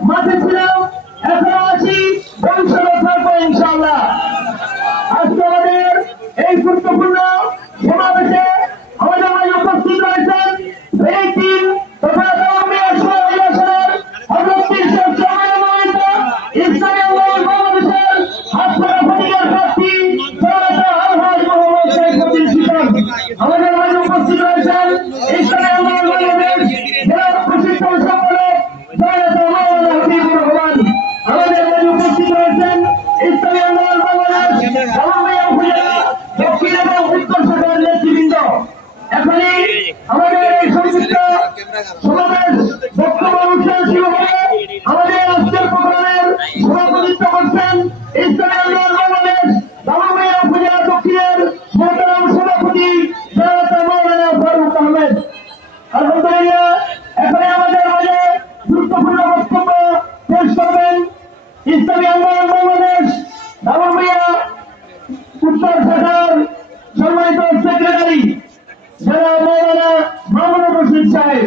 মাঠে ছিলাম এখনও আছি ভবিষ্যতে থাকব ইনশাআল্লাহ। আজকে আমাদের এই গুরুত্বপূর্ণ সমাবেশে আমাদের মাঝে উপস্থিত রয়েছেন এই টিম সমাবেশ বক্তব্য অনুষ্ঠান শুরু হবে আমাদের আজকের প্রোগ্রামের সভাপতিত্ব করছেন ইসলামী আন্দোলন বাংলাদেশ জামামিয়া উপজেলা দক্ষিণের মোহতারাম সভাপতি জনতা মাওলানা ফারুক আহমেদ আলহামদুলিল্লাহ এখানে আমাদের মাঝে গুরুত্বপূর্ণ বক্তব্য পেশ করবেন ইসলামী আন্দোলন বাংলাদেশ দামামিয়া উত্তর শাখার সম্মানিত সেক্রেটারি যারা মৌলানা মামুনুর রশিদ সাহেব